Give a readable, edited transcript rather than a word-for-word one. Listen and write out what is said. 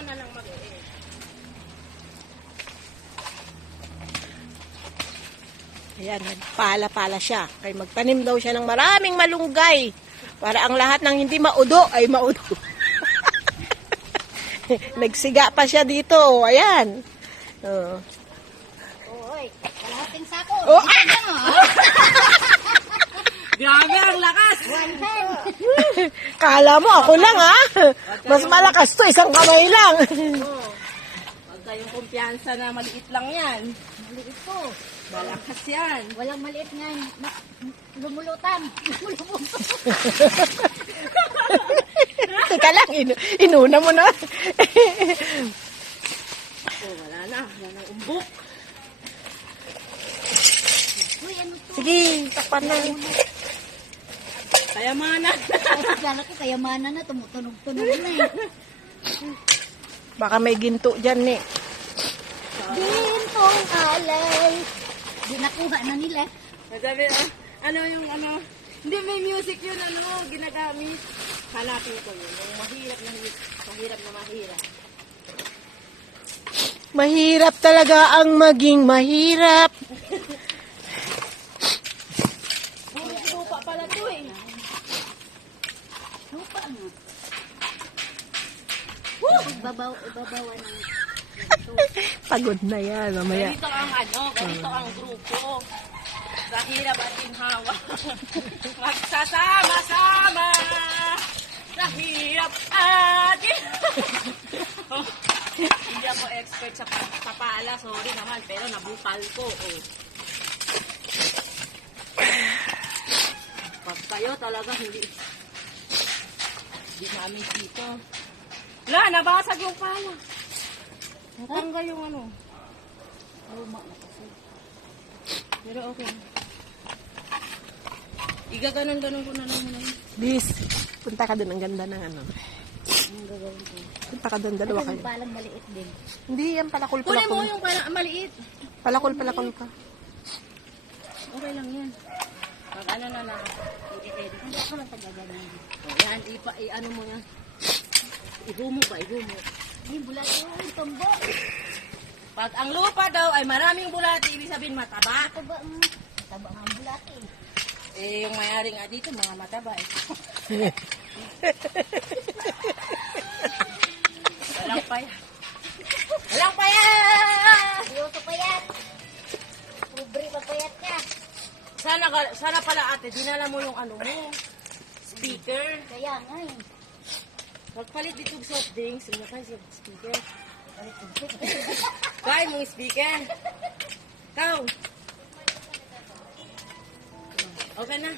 ako na lang mag-e. Ayan, nagpala-pala siya. Kaya magtanim daw siya ng maraming malunggay. Para ang lahat ng hindi maudo ay maudo. Nagsiga pa siya dito. Ayan. Oy, kalahating sako. Oh, Grabe ang lakas! Kala mo ako lang ha. Mas malakas to, isang kamay lang. Huwag kayong kumpiyansa na maliit lang yan. Maliit ko. Malakas yan. Walang maliit nga. Lumulutan. Teka lang, inuna mo na. Oh, wala na. Yan ang umbok. Uy, ano to? Sige, takpan na. Kayamanan. Kala ko kayamanan na. Tumutunog-tunog na eh. Baka may ginto dyan eh. Gintong alay. Di nakuha na nila. Sabi, ano yung ano, hindi may music yun, ano, ginagamit. Hanapin ko yun, yung mahirap na mahirap. Mahirap talaga ang maging mahirap. Lupa pala to eh. Lupa ano? Ibabawa ng Pagod na yan, mamaya. Ganito ang ano, ganito ang grupo. Sa hirap at ginhawa. Magsasama-sama. Sa hirap at ginhawa. Hindi ako expert sa pala, sorry naman, pero nabukal ko. Oh. Pag kayo talaga hindi namin dito. Wala, nabasag yung pala. Natanggal yung ano. Luma na kasi. Pero okay. Igaganon-ganon ko na lang muna yun. Bis, punta ka doon. Ang ganda ng ano. ang gagawin ko. Punta ka doon, dalawa Kasi kayo. yung palang maliit din. Hindi, yan Kunin mo palakol-palakol. yung parang maliit. Palakol-palakol ka. Okay lang yan. Pag ano na i-edit. Hindi ako lang tagaganan. O yan, i-ano mo yan. Ihumo ba, ihumo. Ay, bulat yung tumbo. Pag ang lupa daw ay maraming bulati, ibig sabihin mataba. Taba nga ang bulat eh. Eh, yung mayari nga dito, mga mataba eh. Walang payat. Walang payat! Seryoso pa yan. Pobre pa payat ka. Sana pala ate, dinala mo yung ano mo. Speaker. Kaya nga eh. Magpalit dito ng soft drinks. Ano tayo sa speaker? Kaya mong speaker. Kau. Okay na.